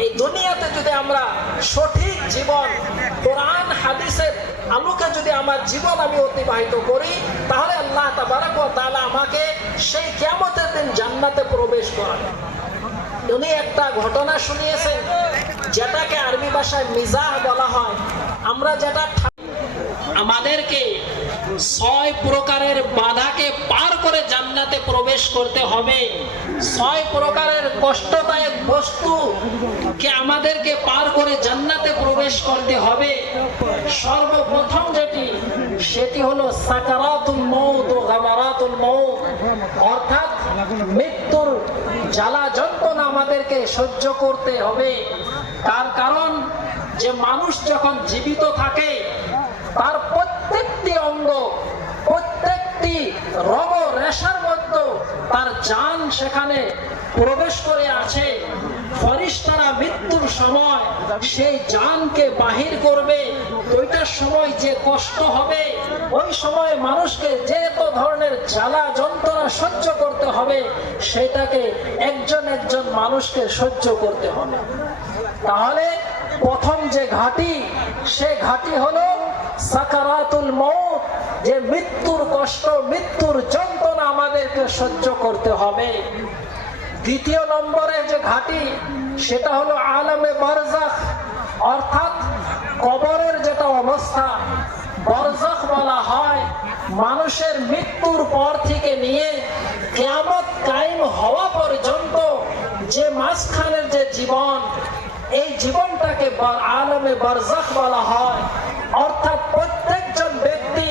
এই দুনিয়াতে যদি আমরা সঠিক জীবন কোরআন হাদিসের আলোকে যদি আমার জীবন আমি অতিবাহিত করি তাহলে আল্লাহ তালা আমাকে সেই কেমতের দিন জান্নাতে প্রবেশ করান উনি একটা ঘটনা শুনিয়েছেন যেটাকে আরবি ভাষায় মিজাহ বলা হয় আমরা যেটা আমাদেরকে ছয় প্রকারের বাধাকে পার করে জান্নাতে প্রবেশ করতে হবে ছয় প্রকারের কষ্টদায়ক বস্তু কে আমাদেরকে পার করে জান্নাতে প্রবেশ করতে হবে সর্বপ্রথম যেটি সেটি হলো সাকারাতুল মৌত ও গামারাতুল মৌত অর্থাৎ মৃত্যুর জ্বালা যন্ত্রণা আমাদেরকে সহ্য করতে হবে তার কারণ যে মানুষ যখন জীবিত থাকে তার প্রত্যেকটি অঙ্গ একটি রব রেশার মধ্যে তার জান সেখানে প্রবেশ করে আছে ফরিস্তারা মৃত্যুর সময় সেই জানকে বাহির করবে ওইটার সময় যে কষ্ট হবে ওই সময় মানুষকে যে ধরনের জ্বালা যন্ত্রণা সহ্য করতে হবে সেটাকে একজন একজন মানুষকে সহ্য করতে হবে তাহলে প্রথম যে ঘাটি সে ঘাটি হলো সাকারাতুল মৌ যে মৃত্যুর কষ্ট মৃত্যুর যন্ত্রণা আমাদেরকে সহ্য করতে হবে দ্বিতীয় নম্বরে যে ঘাটি সেটা হলো আলমে বরজাক অর্থাৎ কবরের যেটা অবস্থা বরজাক বলা হয় মানুষের মৃত্যুর পর থেকে নিয়ে কেমন কায়েম হওয়া পর্যন্ত যে মাঝখানের যে জীবন এই জীবনটাকে আলমে বরজাক বলা হয় অর্থাৎ প্রত্যেকজন ব্যক্তি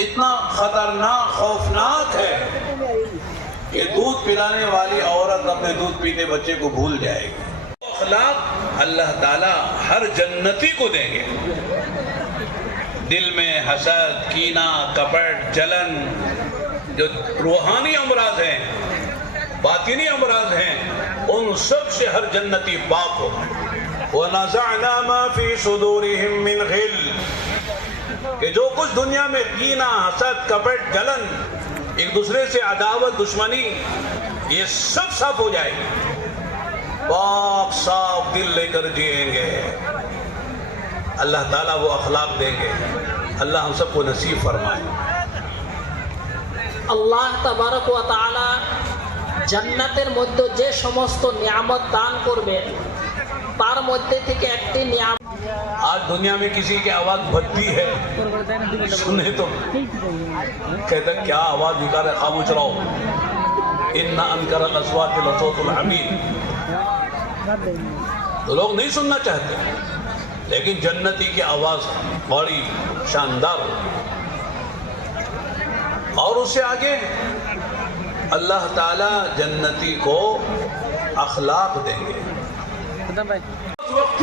اتنا خطرناک خوفناک ہے کہ دودھ پلانے والی عورت اپنے دودھ پینے بچے کو بھول جائے گی اخلاق اللہ تعالیٰ ہر جنتی کو دیں گے دل میں حسد کینا کپٹ جلن جو روحانی امراض ہیں باطنی امراض ہیں ان سب سے ہر جنتی پاک ہو کہ جو کچھ دنیا میں کینا حسد کپٹ جلن ایک دوسرے سے عداوت دشمنی یہ سب صاف ہو جائے پاک صاف دل لے کر جیئیں گے اللہ تعالیٰ وہ اخلاق دیں گے اللہ ہم سب کو نصیب فرمائے اللہ تبارک و تعالی جنتر مدد جے شمست نعمت دان کر تار مدد تھی کہ ایک نعمت آج دنیا میں کسی کی آواز بھٹتی ہے سنے تو کہتا کیا آواز نکال ہے خاموش رہو ان انکر الاسوا کے لسو تو لوگ نہیں سننا چاہتے لیکن جنتی کی آواز بڑی شاندار ہوگی اور اس سے آگے اللہ تعالی جنتی کو اخلاق دیں گے اس وقت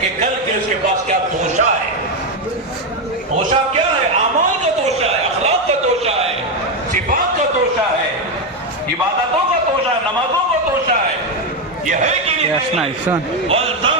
کہ کل کے اس کے پاس کیا دوشا ہے, ہے؟ آمان کا توشا ہے اخلاق کا توشا ہے صفات کا توشا ہے عبادتوں کا توشا ہے نمازوں کا توشا ہے یہ ہے کہ